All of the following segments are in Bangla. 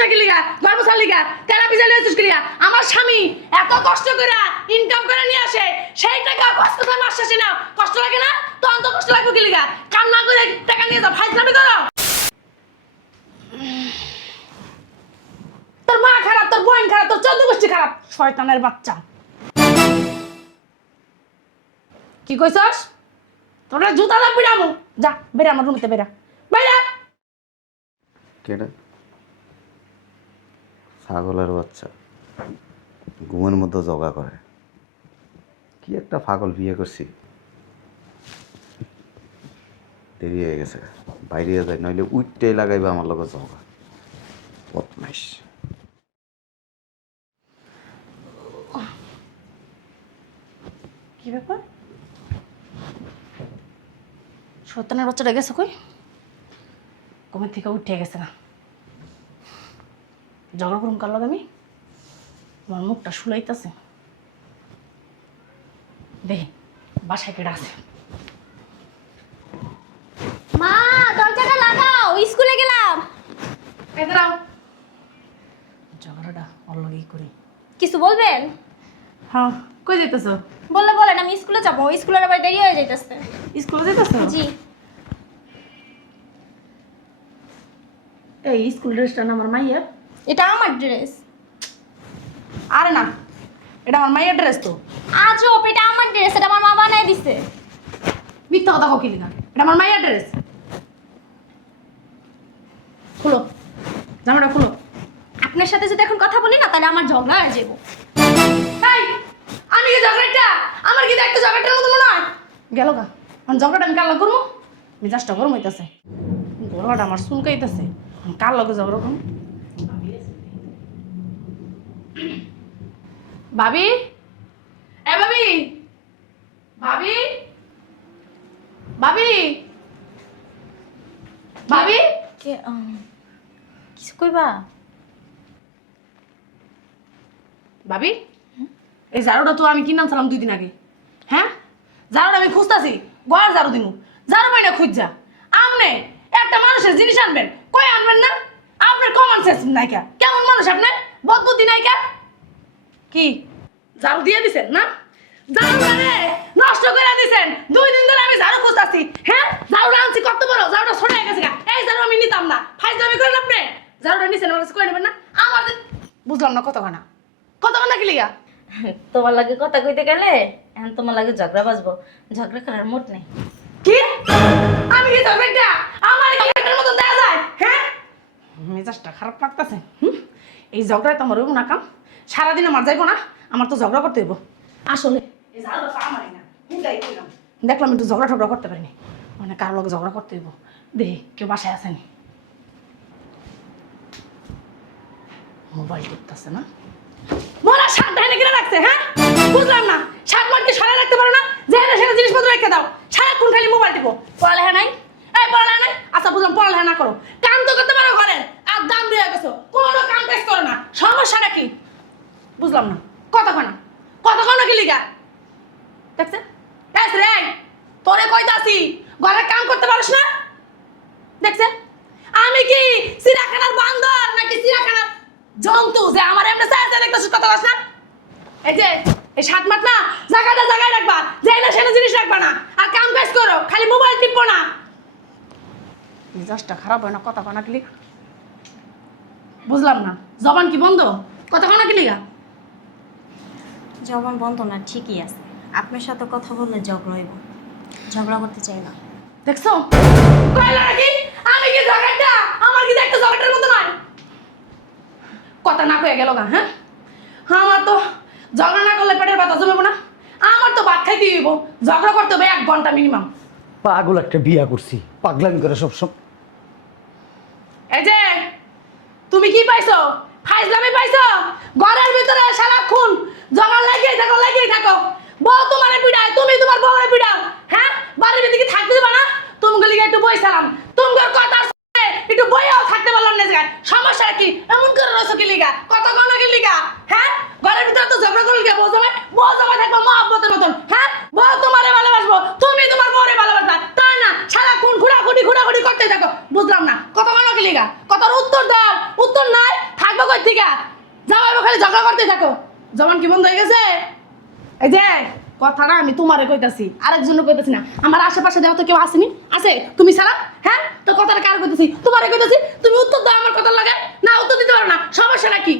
না কি লিগা গর্ব ছাড় লিগা তেরা পিছা লইছিস কি লিগা আমার স্বামী এত কষ্ট করে ইনকাম করে নিয়ে আসে সেই টাকা কষ্ট করে মাস শেষে না কষ্ট লাগে না তো অন্ত কষ্ট লাগবে কি লিগা কাম না করে টাকা নিয়ে যাও ফাইজলামি করো তোর মা খারাপ তোর বোন খারাপ তোর 14 গোষ্ঠী খারাপ শয়তানের বাচ্চা কি কইছস তোরা জুতা না পিড়ামু যা বেরা আমার রুমতে বেরা বেরা কেডা ছাগলের বাচ্চা ঘুমের মধ্যে জগা করে কি একটা পাগল বিয়ে করছি দেরি হয়ে গেছে বাইরে যায় নইলে উইটটাই লাগাইবে আমার লগে জগা বদমাইশ কি ব্যাপার শয়তানের বাচ্চাটা গেছে কই ঘুমের থেকে উঠে গেছে না ঝগড়া করুম কার লগে আমি আমার মুখটা শুলাইতেছে দেখি বাসায় কেডা আছে মা দরজাটা লাগাও স্কুলে গেলাম এই দাঁড়াও ঝগড়াটা ওর লগেই করি কিছু বলবেন হ্যাঁ কই যাইতেছো বললে বলেন আমি স্কুলে যাবো স্কুলের আবার দেরি হয়ে যাইতেছে স্কুলে যাইতেছো জি এই স্কুল ড্রেসটা না আমার মাইয়ের এটা আমার ড্রেস আরে না এটা আমার মাইয়ের ড্রেস তো আজব এটা আমার ড্রেস এটা আমার মা বানায় দিছে মিথ্যা কথা কইলি না এটা আমার মাইয়ের ড্রেস খুলো জামাটা খুলো আপনার সাথে যদি এখন কথা বলি না তাহলে আমার ঝগড়া হয়ে যাবো এই আমি কি ঝগড়াটা আমার কি দেখতে ঝগড়াটার মতো মনে হয় গেল গা আমি ঝগড়াটা আমি কাল করবো মেজাজটা গরম হইতাছে গলাটা আমার চুলকাইতেছে আমি কার লগে ঝগড়া করবো ভাবি এ ভাবি ভাবি ভাবি ভাবি কে কিছু কইবা ভাবি এই ঝাড়ুটা তো আমি কিনে আনছিলাম 2 দিন আগে হ্যাঁ ঝাড়ুটা আমি খুঁজতাছি গড় ঝাড়ু দিমু ঝাড়ু পাই না খুঁজা আমনে একটা মানুষের জিনিস আনবেন কই আনবেন না আপনার কমন সেন্স নাইকা কেমন মানুষ আপনি বদবুদ্ধি নাইকা কি ঝাড়ু দিয়ে দিছেন না ঝাড়ুটা রে নষ্ট করে দিছেন 2 দিন ধরে আমি ঝাড়ু খুঁজতাছি হ্যাঁ ঝাড়ুটা আনছি কত বড় ঝাড়ুটা ছড়ে গেছে গা এই ঝাড়ু আমি নিতাম না ফাইজলামি করেন আপনি ঝাড়ুটা নিছেন আমার কাছে কই নেবেন না আমার বুঝলাম না কতক্ষণ কি লিগা তোমার লাগে কথা কইতে গেলে এখন তোমার লাগে ঝগড়া বাজবো ঝগড়া করার মোট নেই কি আমি কি ঝগড়াটা আমার কি এটার মতো দেয়া যায় হ্যাঁ মেজাজটা খারাপ লাগতেছে এই ঝগড়ায় তো আমার হইব না কাম সারাদিন আমার যাইব না আমার তো ঝগড়া করতে হইব আসলে এই ঝগড়া তো আমারই না দেখলাম একটু ঝগড়া ঠগড়া করতে পারিনি মানে কার লগে ঝগড়া করতে হইব দেখি কেউ বাসায় আসেনি মোবাইল টিপতেছে না মোরা শার্ট ধানে কিনে রাখছে হ্যাঁ বুঝলাম না শার্ট মার কি সারা রাখতে পারো না যেখানে সেখানে জিনিসপত্র রেখে দাও সারাক্ষণ খালি মোবাইল টিপো পড়ালেখা নাই এই পড়ালেখা নাই আচ্ছা বুঝলাম পড়ালেখা না করো কাম তো করতে পারো ঘরে আর দাম দিয়ে গেছো কোনো কাম কাজ করো না সমস্যাটা কি বুঝলাম না কতক্ষণ কি লিগা দেখছে এস রে তোরে কইতাছি ঘরে কাম করতে পারিস না দেখছে আমি কি চিড়াখানার বান্দর নাকি চিড়াখানার জন্তু যে আমার এমনি চাইছে দেখতেছিস কত কষ্ট না এই যে এই সাত মাঠ না জায়গায় রাখবা যাই না সেটা জিনিস রাখবা না আর কাম কাজ করো খালি মোবাইল টিপো না মেজাজটা খারাপ হয় না কথা কনা কি বুঝলাম না জবান কি বন্ধ কথা কনা কি লিগা জবান বন্ধ না ঠিকই আছে আপনার সাথে কথা বললে ঝগড়া হইব ঝগড়া করতে চাই না দেখছো কইলা নাকি আমি কি ঝগড়াটা আমার কি দেখতে ঝগড়াটার মতো নয় কথা না কয়ে গেল গা হ্যাঁ আমার তো ঝগড়া না করলে পেটের ব্যথা জমে না আমার তো ভাত খাইতে হইব ঝগড়া করতে হবে 1 ঘন্টা মিনিমাম পাগল একটা বিয়া করছি পাগলামি করে সব এই যে তুমি কি পাইছো ফাইজলামি পাইছো ঘরের ভিতরে সারাক্ষণ ঝগড়া লাগিয়ে থাকো বউ তোমারে পিড়ায় তুমি তোমার বউরে পিড়াও হ্যাঁ বাড়ির ভিতরে কি থাকতে দিবা না তুমি গলি একটু বইছিলাম তোমার কথা শুনে একটু বইয়াও থাকতে পারলাম না জায়গায় সমস্যা কি এমন করে রসো কি লিগা কত কোন কি লিগা হ্যাঁ ঘরের ভিতরে তো ঝগড়া করলে কি বউ জামাই থাকবো মহব্বতের মতন হ্যাঁ বউ তোমারে ভালোবাসবো তুমি তোমার বউরে ভালোবাসবা তাই না সারাক্ষণ ঘোরাঘুরি করতে থাকো বুঝলাম না কত কোন কি লিগা কথার উত্তর দাও উত্তর নাই থাকবো কই থেকে যাও এবার খালি ঝগড়া করতে থাকো জবান কি বন্ধ হয়ে গেছে এই যে কথাটা আমি তোমারে কইতাছি আরেকজনের কইতাছি না আমার আশেপাশে দেওয়া তো কেউ আসেনি আছে তুমি ছাড়া হ্যাঁ তো কথাটা কার কইতাছি তোমারে কইতাছি তুমি উত্তর দাও আমার কথা লাগে না উত্তর দিতে পারো না সমস্যাটা কি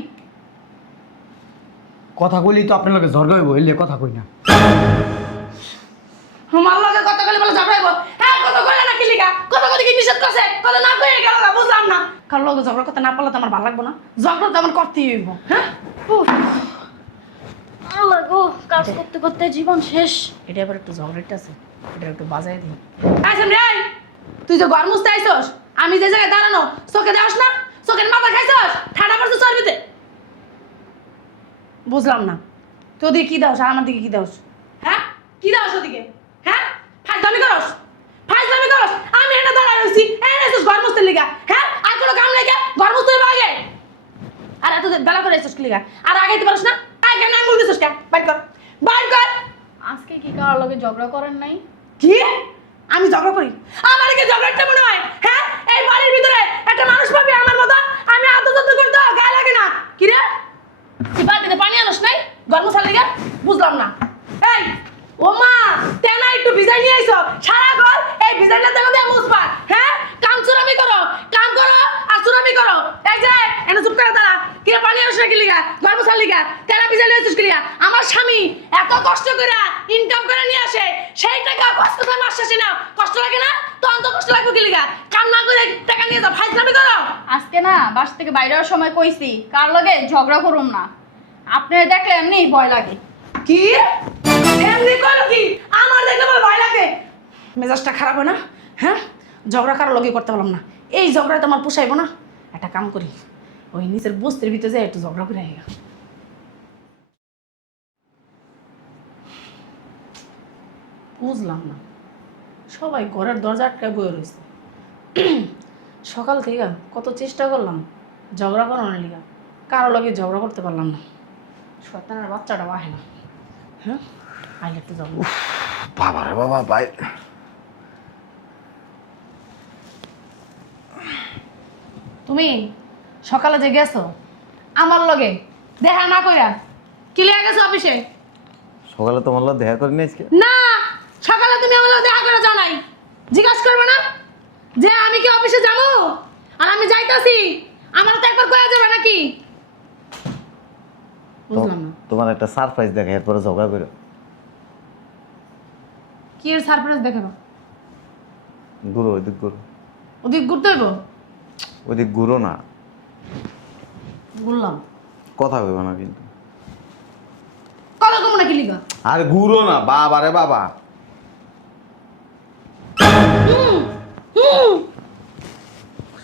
কথা কইলেই তো আপনার লগে ঝগড়া হইব এলে কথা কই না আমার লগে কথা কইলে বলে ঝগড়াইবো হ্যাঁ কথা কইলে না কি লিগা কথা কইতে কি নিষেধ করছে কথা না কইলে গেল না বুঝলাম না কারণ লগে ঝগড়া করতে না পারলে তো আমার ভালো লাগবে না ঝগড়া তো আমার করতেই হইব হ্যাঁ আল্লাহ গো কাজ করতে করতে জীবন শেষ এটা আবার একটু ঝগড়াটা আছে এটা একটু বাজাই দিই আইসেন রে তুই যে ঘর মুছতে আইছস আমি যে জায়গায় দাঁড়ানো চোখে দেওয়াস না চোখের মাথা খাইছস ঠাডা পড়ছে চর্বিতে বুঝলাম না তুই ওদিকে কি দাওস আর আমার দিকে কি দাওস হ্যাঁ কি দাওস ওদিকে হ্যাঁ ফাইজলামি করস আমি এটা দাঁড়াই রইছি এনেছিস ঘর মুছতে লিগা হ্যাঁ আর কোনো কাম নাই কে ঘর মুছতে হইব আগে আর এত বেলা করে এসছিস কি লিগা আর আগাইতে পারস না আগে না বলতেছিস কে বাইর কর আজকে কি কারোর লগে ঝগড়া করেন নাই কি আমি ঝগড়া করি আমার কি ঝগড়াটা মনে হয় হ্যাঁ এই বাড়ির ভিতরে একটা মানুষ পাবি আমার মতো আমি আদর যত্ন করতে গায়ে লাগে না কি রে তুই বাড়িতে পানি আনস নাই গরম মশলা লেগে বুঝলাম না এই ও মা তেনা একটু ভিজাই নিয়ে আইছো সারা ঘর এই ভিজাইটা তেনা দিয়ে মুছবা হ্যাঁ কাম চুরামি করো আর চুরামি করো এই যে এনে চুপ করে দাঁড়া কি রে পানি আনস না কি লিগা গরম মশলা লিগা তেনা ভিজাই নিয়ে আইছিস কি লিগা আমার স্বামী এত কষ্ট করে ইনকাম করে নিয়ে আসে সেই টাকা কষ্ট করে মাস শেষে নাও কষ্ট লাগে না তো অন্ত কষ্ট লাগবে কি লিগা কাম না করে টাকা নিয়ে যাও ফাইজলামি করো আজকে না বাস থেকে বাইরে হওয়ার সময় কইছি কার লগে ঝগড়া করুম না আপনারা দেখলে এমনি ভয় লাগে কি এমনি করো কি আমার দেখলে বলে ভয় লাগে মেজাজটা খারাপ হয় না হ্যাঁ ঝগড়া কারো লগে করতে পারলাম না এই ঝগড়া তোমার পোষাইবো না একটা কাম করি ওই নিচের বস্তির ভিতরে যাই একটু ঝগড়া করে আইগা বুঝলাম না সবাই ঘরের দরজা আটকায় বয়ে রয়েছে সকাল থেকে কত চেষ্টা করলাম ঝগড়া করানোর লিগা কারো লগে ঝগড়া করতে পারলাম না শয়তানের বাচ্চাটা আহে না হ্যাঁ আইলে একটু যাবো বাবা রে বাবা ভাই তুমি সকালে যে গেছো আমার লগে দেখা না কইরা কি লিয়া গেছো অফিসে সকালে তোমার লোক দেখা করি আজকে না সকালে তুমি আমার লগে দেখা করে যাও নাই জিজ্ঞাসা করবে না যে আমি কি অফিসে যাবো আর আমি যাইতাছি আমার তো একবার কয়া যাবে নাকি বুঝলাম না তোমার একটা সারপ্রাইজ দেখে এরপরে ঝগড়া করো কি এর সারপ্রাইজ দেখাবো ঘুরো ওইদিক ঘুরো ওদিক ঘুরতে হইব ওইদিক ঘুরো না বললাম কথা কইব না কিন্তু কথা কম নাকি লিগা আরে ঘুরো না বাবা রে বাবা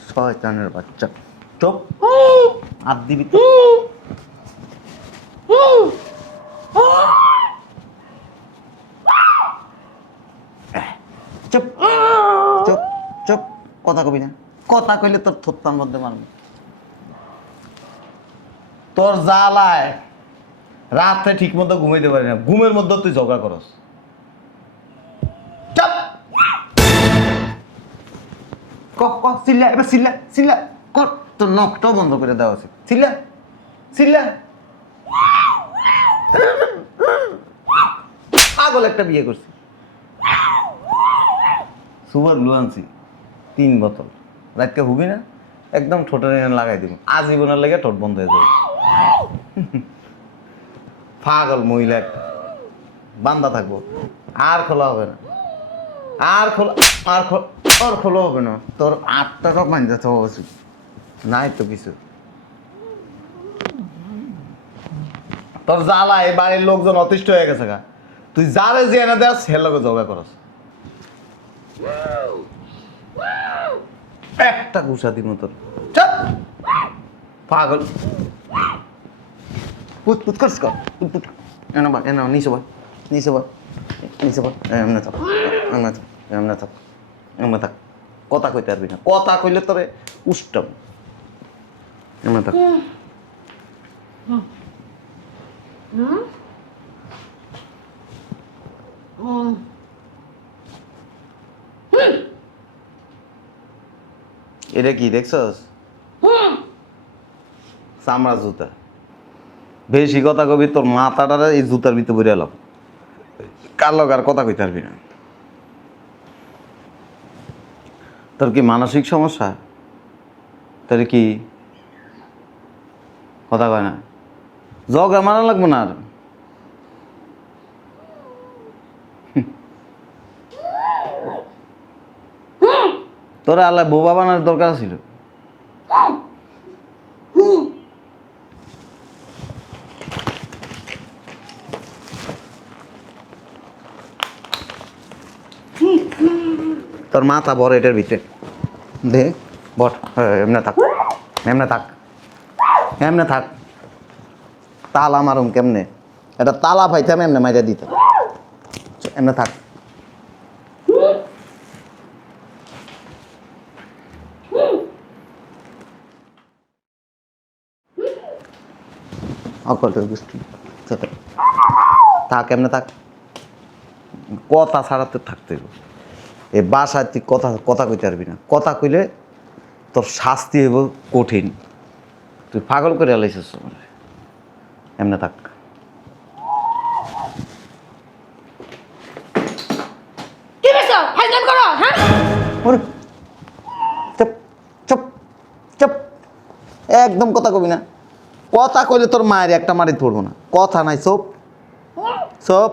শয়তানের বাচ্চা চুপ আর দিবি তো চুপ চুপ চুপ কথা কবি না কথা কইলে তোর থত্তার মধ্যে মারবো তোর জ্বালায় রাতে ঠিক মতো ঘুমাইতে পারি না ঘুমের মধ্যে তুই ঝগড়া করস চুপ ক চিল্লা এবার চিল্লা চিল্লা কর তোর নখটাও বন্ধ করে দেওয়া উচিত চিল্লা চিল্লা পাগল একটা বিয়ে করছি সুপার গ্লু আনছি 3 বোতল রাতকে হুবি না একদম ঠোঁটে লাগাই দিব আজীবনের লেগে ঠোঁট বন্ধ হয়ে যাবে পাগল মহিলা একটা বান্দা থাকবো আর খোলা হবে না আর খোলা হবে না তোর 8 টাকা বান্ধা থাকা উচিত নাই তো কিছু তোর জ্বালা এই বাড়ির লোকজন অতিষ্ঠ হয়ে গেছে গা তুই যারে যে এনে দেস সে লোকে ঝগড়া করস একটা ঘুষা দিব তোর চুপ পাগল পুত পুত করস কর পুত পুত এনে বা এনে নিচে বা এমনে থাক কথা কইতে পারবি না কথা কইলে তোরে উষ্টম এমনে থাক এটা কি দেখছস চামড়া জুতা বেশি কথা কবি তোর মাথাটা এই জুতার ভিতরে ভরে এলাম কার লগে আর কথা কইতে পারবি না তোর কি মানসিক সমস্যা তোর কি কথা কয় না জগা মানা লাগবো না আর তোরা আল্লাহ বোবা বানার দরকার ছিল তোর মাথা বড় এটার ভিতরে দে বট এমনে থাক এমনে থাক এমনে থাক তালা মারুম কেমনে এটা তালা পাইতাম এমনে মাইরা দিতাম এমনে থাক অকটের গোষ্ঠী থাক এমনে থাক কথা ছাড়াতে থাকতে এ বাসায় তুই কথা কথা কইতে পারবি না কথা কইলে তোর শাস্তি হইব কঠিন তুই পাগল করে আলাইছিস এমনে থাক কি বেসো ফাইজলাম করো হ্যাঁ ওরে চুপ চুপ চুপ একদম কথা কবি না কথা কইলে তোর মায়ের একটা মারি ধরবো না কথা নাই সব সব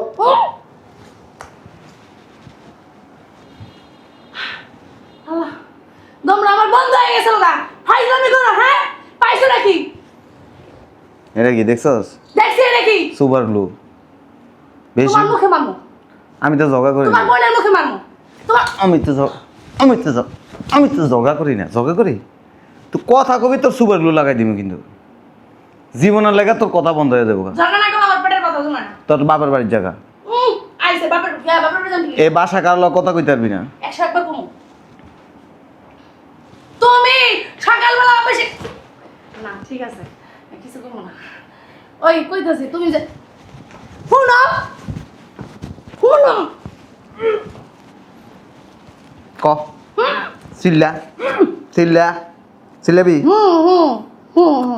আল্লাহ তোমরা আমার বন্ধ হয়ে গেছে না ফাইজলামি করো হ্যাঁ পাইছো নাকি এটা কি দেখছস দেখছি নাকি সুপার গ্লু বেশি তোমার মুখে মারমু আমি তো জগা করি তোমার না বোনের মুখে মারমু তোমার আমি তো জগা করি না জগা করি তুই কথা কবি তোর সুপার গ্লু লাগাই দিবি কিন্তু জীবনের লেগে তোর কথা বন্ধ হয়ে যাবো জানা না কেন আমার পেটের কথা শোনা না তোর বাপের বাড়ির জায়গা আইছে বাপের বাপের জানি এই বাসা কার লগ কথা কইতে পারবি না 100 একবার কমু তুমি সকালবেলা অফিসে না ঠিক আছে কিছু কমু না ওই কইতাছি তুমি যে শুনো শুনো ক চিল্লা চিল্লা চিল্লাবি হুম হুম হুম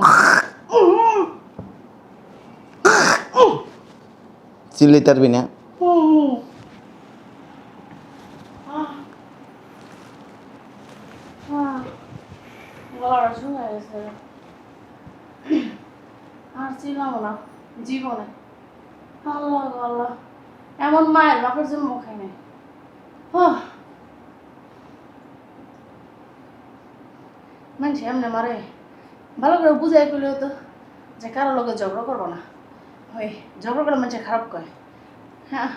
চিল্লাইতে পারবি না হুম গলাটা শুকিয়ে গেছে আর ছিলাম না জীবনে আল্লাহ আল্লাহ এমন মায়ের বাপের জন্য খাই নাই মানুষ এমনি মারে ভালো করে বুঝাই করলে হতো যে কারো লোকে ঝগড়া করবো না ওই ঝগড়া করে মানুষের খারাপ করে হ্যাঁ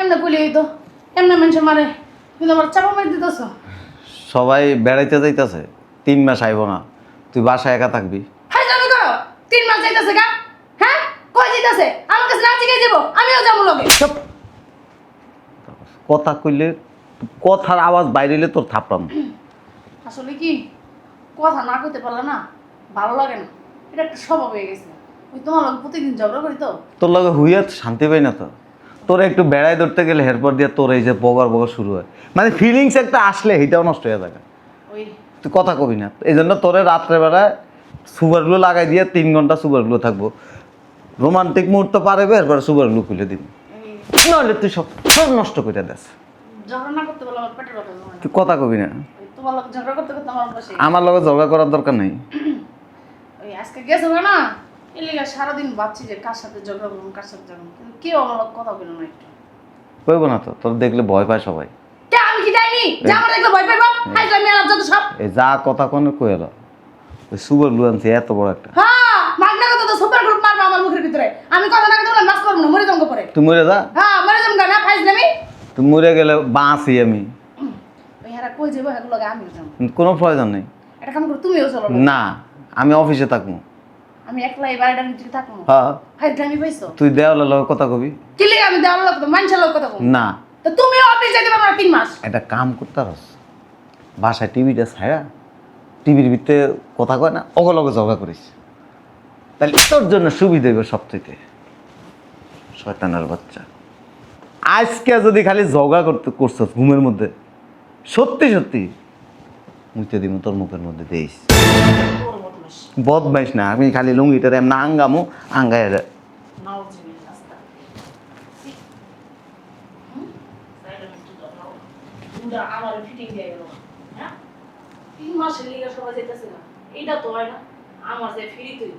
এমনি করলে হইতো এমনি মানুষের মারে কিন্তু আমার চাপা মারি দিতেছ সবাই বেড়াইতে যাইতেছে 3 মাস আইব না তুই বাসায় একা থাকবি ফাইজলামি করো 3 মাস যাইতেছে গা হ্যাঁ কই যাইতেছে আমার কাছে না জিগাই যাবো আমিও যাবো লগে চুপ কথা কইলে কথার আওয়াজ বাইরে এলে তোর থাপড়াম আসলে কি কথা না কইতে পারলে না ভালো লাগে না এটা একটা স্বভাব হয়ে গেছে ওই তোমার লগে প্রতিদিন ঝগড়া করি তো তোর লগে হুইয়া শান্তি পাই না তো তোর একটু বেড়াই ধরতে গেলে হেরপর দিয়ে তোর এই যে বগর বগর শুরু হয় মানে ফিলিংস একটা আসলে এটাও নষ্ট হয়ে যায় ওই তুই কথা কবি না এই জন্য তোরে রাত্রেবেলায় সুপারগুলো লাগাই দিয়ে 3 ঘন্টা সুপারগুলো থাকবো রোমান্টিক মুহূর্ত পারবে এরপরে সুপারগুলো খুলে দিবি নাহলে তুই সব সব নষ্ট করে দেস ঝগড়া না করতে বলে আমার পেটের ব্যথা জমে না তুই কথা কবি না ওই তোমার লগে ঝগড়া করতে করতে আমার বসে আমার লগে ঝগড়া করার দরকার নেই ওই আজকে গেছো না এর লেগে সারাদিন ভাবছি যে কার সাথে ঝগড়া করবো কার সাথে ঝগড়া করবো। কিন্তু কেউ আমার লগে কথা বলে না একটু কইব না তো তোর দেখলে ভয় পায় সবাই কে আমি কি যাইনি যে আমার দেখলে ভয় পাইবো ফাইজলামি আলাপ যত সব এই যা কথা কোন কই এলো ওই সুপারগুলো আনছে এত বড় একটা হ্যাঁ মাগনা কথা তো সুপার গ্রুপ মারবে আমার মুখের ভিতরে আমি কথা না বলে নাচ করব না মরে যাবো পরে তুই মরে যা হ্যাঁ মরে যাবো না ফাইজলামি তুই মরে গেলে বাঁচি আমি ওই হারা কই যাবো হেগুলো লগে আমিও যাবো কোনো প্রয়োজন নেই এটা কাম করে তুমিও চলো না আমি অফিসে থাকবো আমি একলা এই বাড়িটার ভিতরে থাকবো হ্যাঁ ফাইজলামি পাইছো তুই দেওয়ালের লগে কথা কবি কি লিগে আমি দেওয়ার লোক তো মানুষের লোক কথা বলবো না তো তুমিও অফিস যাইতে পারো না 3 মাস একটা কাম করতে পারস বাসায় টিভিটা ছাড়া টিভির ভিতরে কথা কয় না অগলগে ঝগড়া করিস তাহলে তোর জন্য সুবিধা হইব সবথেকে শয়তানের বাচ্চা আজকে যদি খালি ঝগড়া করছস ঘুমের মধ্যে সত্যি সত্যি মুইতে দিব তোর মুখের মধ্যে দিস করবো বদমাস। বদমাইশ না, আমি খালি লুঙ্গিটারে এমন আঙ্গামো, আঙ্গায় নাউজুবিল্লাহ, রাস্তা। সি। হুম? সাইডে একটু দাও। দুটা আমার ফিটিং দিয়ে গেল। হ্যাঁ? 3 মাসের লিগা সবাই যাইতেছে না। এইটা তো হয় না। আমার যে ফ্রি তুই